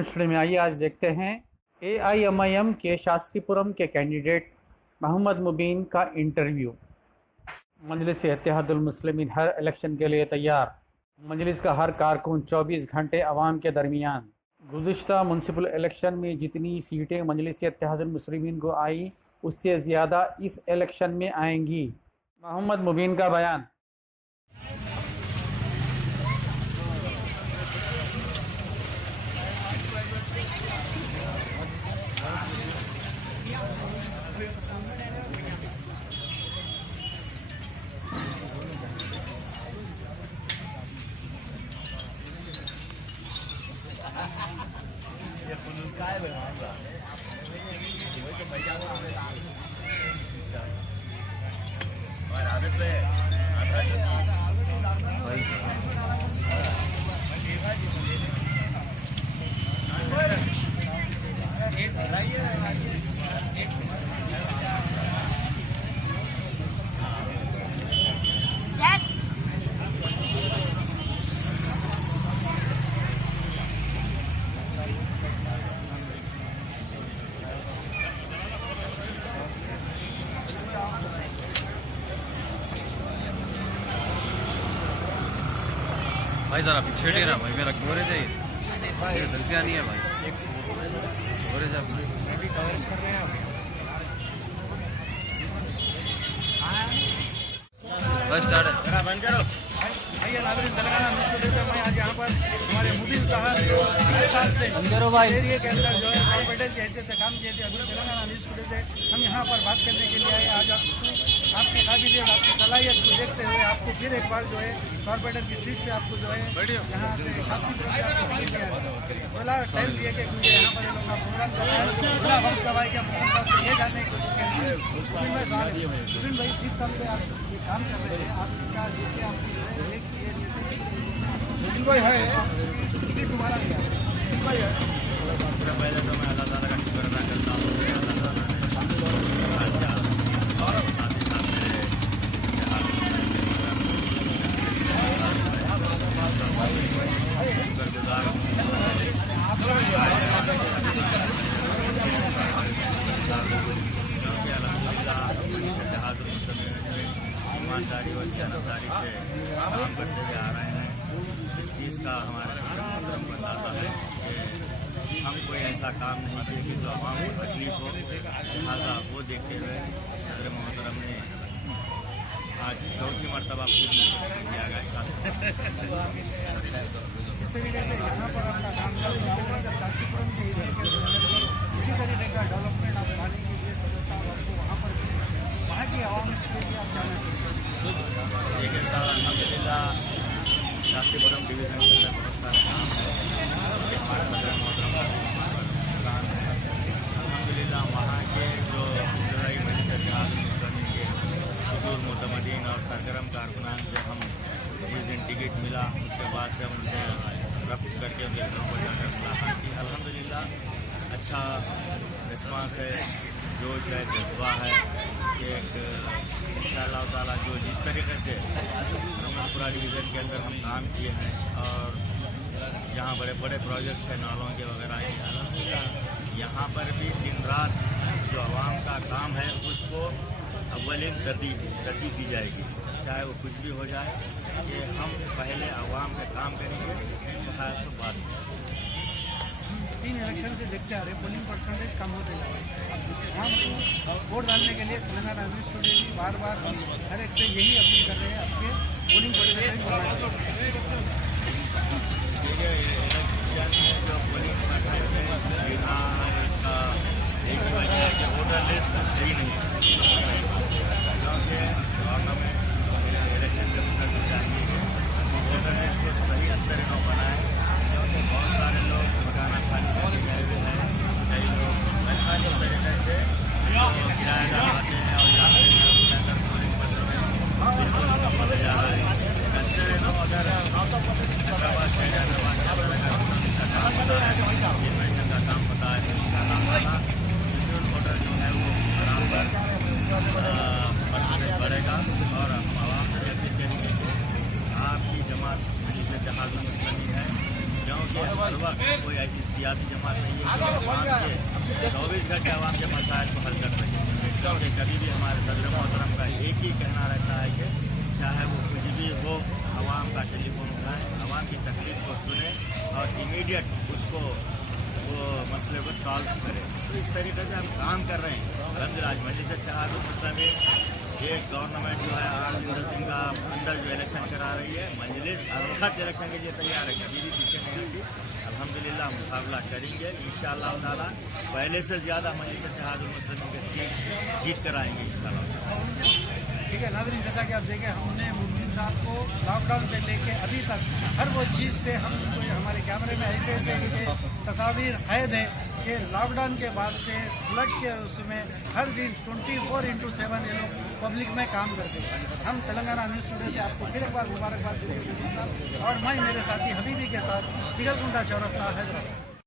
Studio में आइए आज देखते हैं AIMIM के शास्त्रीपुरम के कैंडिडेट मोहम्मद मुबीन का इंटरव्यू। मजलिस इत्तेहादुल मुस्लिमीन हर इलेक्शन के लिए तैयार। मजलिस का हर कारकुन 24 घंटे अवाम के दरमियान। गुज़िश्ता म्युनिसिपल इलेक्शन में जितनी सीटें मजलिस इत्तेहादुल मुस्लिमीन को आई उससे ज़्यादा इस इलेक्शन में आएंगी। मोहम्मद मुबीन का बयान। भाई जरा पीछे ना भाई, मेरा गोरे जाइए, गलतियाँ नहीं है भाई, गोरे जा सभी कवर कर रहे हैं। बस स्टार्ट है, जरा बंद करो। आइए नाज़रीन, तेलंगाना न्यूज़ टुडे से मैं आज यहाँ पर हमारे मुबीन साहब जो 20 साल से एरिया के अंदर जो है कॉर्पोरेटर की हैसियत से काम किए थे, अभी तेलंगाना न्यूज़ टुडे से हम यहाँ पर बात करने के लिए आए। आज आपकी काबिलियत, आपकी सलाहियत को देखते हुए आपको फिर एक बार जो है कॉर्पोरेटर की सीट से आपको जो है यहाँ से शास्त्रीपुरम से आपको मिल गया है। बोला टाइम दिए कि मुझे यहाँ पर ये लोग प्रोग्राम कर रहे हैं, बड़ा वक्त कब आए कि मुबीन साहब से ये जानने की कोशिश करेंगे। मुबीन भाई 20 साल से आप ये काम कर रहे हैं, आपका देखिए आपकी जो है मुबीन भाई है तुम्हारा क्या भाई है। पहले तो मैं अल्लाह ताला का शुक्र अदा करता हूँ और साथ ही साथ मेरे शुक्रगुजार ईमानदारी और जानबदारी से काम करते हुए आ रहे हैं। इस चीज़ का हमारे बताता है कि हम कोई ऐसा काम नहीं किए कि जो आवाम को तकलीफ हो, लिहाजा वो देखते हुए हज़रत मोहतरम ने आज चौथी मरतबा खुद किया गया। इस तरीके से यहाँ पर अपना काम कर शास्त्रीपुरम के एरिया के अंदर इसी तरीके का डेवलपमेंट आप लाने के लिए सोचा आपको वहाँ पर वहाँ की आवाम के लिए आप जाना चाहिए। देखिए साहब, अल्हम्दुलिल्लाह शास्त्रीपुरम डिवीज़न के अंदर बहुत सारा काम है। एक हमारे हज़रत मोहतरम का काम है। अल्हम्दुलिल्लाह वहाँ के जो इब्तदाई मजलिस इत्तेहादुल मुस्लिमीन के हुजूर मोतमदीन और सरगर्म कारकुनान से हम जिस दिन टिकट मिला उसके बाद से उनसे रब्त करके उनके घरों पर जाकर मुलाकात की। अल्हम्दुलिल्लाह अच्छा रिस्पांस है, जोश है, जज्बा है। एक इंशाअल्लाह ताला जो जिस तरीके से रमनपुरा डिवीज़न के अंदर हम काम किए हैं और यहाँ बड़े बड़े प्रोजेक्ट्स हैं नालों के वगैरह के, अल्हम्दुलिल्लाह यहाँ पर भी दिन रात जो आवाम का काम है उसको अव्वलिन तरजीह दी जाएगी, चाहे वो कुछ भी हो जाए, कि हम पहले आवाम का काम करेंगे तो बात। 3 इलेक्शन से देखते आ रहे पोलिंग परसेंटेज कम होते जा रहे हैं। हम वोट डालने के लिए तेलंगाना न्यूज़ टुडे भी बार बार हर एक से यही अपील कर रहे हैं आपके पोलिंग परसेंटेज बढ़ाएं। जो पोलिंग परसेंटेज गिरना है इसका एक वजह है कि वोटर लिस्ट सही नहीं है, क्योंकि गवर्नमेंट इलेक्शन कमीशन को चाहिए कि वोटर लिस्ट को सही असर न बनाए, क्योंकि बहुत सारे लोग मकाना खाली करके गए हुए हैं, कई लोग खाली तरीके से किराएदार आते हैं और जाते हैं, उसके अंदर पोलिंग पत्र में बिल्कुल कम जा रहा है। अक्सर लोग अगर हैदराबाद से काम पता है, इन्वेंशन का काम पता है, उनका काम पता वोटर जो है वो बराबर परसेंटेज बढ़ेगा और आवाम से आपकी जमात मजलिस इत्तेहादुल मुस्लिमीन है, क्योंकि हर वक्त कोई ऐसी सियासी जमात नहीं है जो आवाम के 24 घंटे आवाम के मसाइल को हल कर सके। क्योंकि कभी भी हमारे सदर मोहतरम का एक ही कहना रहता है कि चाहे वो कुछ भी हो, आवाम का टेलीफोन उठाए, आवाम की तकलीफ को सुने और इमीडिएट उसको वो मसले को सॉल्व करे। तो इस तरीके से हम काम कर रहे हैं। अल्हम्दुलिल्लाह आज मजलिस इत्तेहादुल मुस्लिमीन एक गवर्नमेंट जो है आर्मी सिंह का अंदर जो इलेक्शन करा रही है, मजलिस हर वक्त इलेक्शन के लिए तैयार है, कभी भी पीछे नहीं होगी। अल्हम्दुलिल्लाह मुकाबला करेंगे इंशाअल्लाह ताला। पहले से ज़्यादा मजलिस इत्तेहादुल मुस्लिमीन के जीत कराएंगे इंशाअल्लाह। ठीक है नाज़रीन, जैसा कि आप देखें, हमने मुबीन साहब को लॉकडाउन से लेके अभी तक हर वो चीज़ से हम हमारे कैमरे में ऐसे तस्वीर कैद है कि लॉकडाउन के बाद से फ्लड के उसमें हर दिन 24/7 ये लोग पब्लिक में काम करते हैं। हम तेलंगाना न्यूज़ स्टूडियो से आपको फिर एक बार मुबारकबाद देते हैं और मैं मेरे साथी हबीबी के साथ तिगलकुंटा चौरस्ता हैदराबाद।